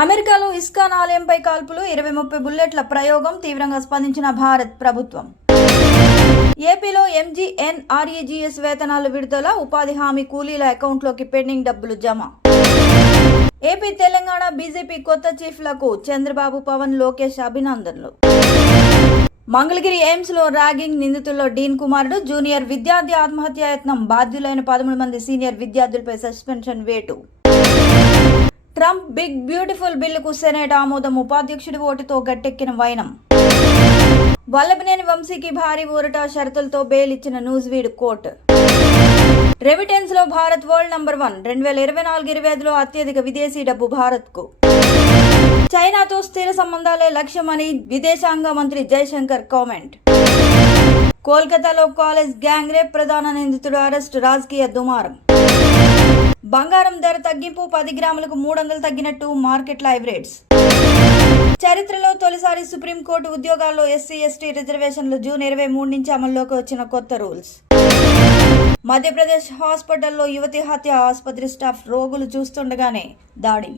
అమెరికాలో ఇస్కాన్ ఆలయంపై కాల్పులు 20-30 బుల్లెట్ల ప్రయోగం తీవ్రంగా స్పందించిన భారత్ ప్రభుత్వం. ఏపీలో ఎంజీఎన్ఆర్ఈజీఎస్ వేతనాలు విడుదల, ఉపాధి హామీ కూలీల అకౌంట్లోకి పెండింగ్ డబ్బులు జమ. ఏపీ తెలంగాణ బీజేపీ కొత్త చీఫ్లకు చంద్రబాబు, పవన్, లోకేష్ అభినందనలు. మంగళగిరి ఎయిమ్స్ లో ర్యాగింగ్ నిందితుల్లో డీన్ కుమారుడు, జూనియర్ విద్యార్థి ఆత్మహత్యాయత్నం, బాధ్యులైన 13 మంది సీనియర్ విద్యార్థులపై సస్పెన్షన్ వేటు. ట్రంప్ బిగ్ బ్యూటిఫుల్ బిల్లుకు సెనేట్ ఆమోదం, ఉపాధ్యక్షుడి ఓటుతో గట్టెక్కిన వైనం. వల్లభనేని వంశీకి భారీ ఊరట, షరతులతో బెయిల్ ఇచ్చిన న్యూజివీడ్ కోర్టు. రెమిటెన్స్ లో భారత్ వరల్డ్ నంబర్ 1. 2024-25లో అత్యధిక విదేశీ డబ్బు భారత్కు. చైనాతో స్థిర సంబంధాలే లక్ష్యమని విదేశాంగ మంత్రి జైశంకర్ కామెంట్. కోల్కతాలో కాలేజ్ గ్యాంగ్ రేప్, ప్రధాన నిందితుడు అరెస్టు, రాజకీయ దుమారం. బంగారం ధర తగ్గింపు, 10 గ్రాములకు 300 తగ్గినట్టు మార్కెట్ లైవ్ రేట్స్. చరిత్రలో తొలిసారి సుప్రీంకోర్టు ఉద్యోగాల్లో ఎస్సీ/ఎస్టీ రిజర్వేషన్లు జూన్ 23 నుంచి అమల్లోకి వచ్చిన కొత్త రూల్స్. మధ్యప్రదేశ్ హాస్పిటల్లో యువతి హత్య, ఆసుపత్రి స్టాఫ్ రోగులు చూస్తుండగానే దాడి.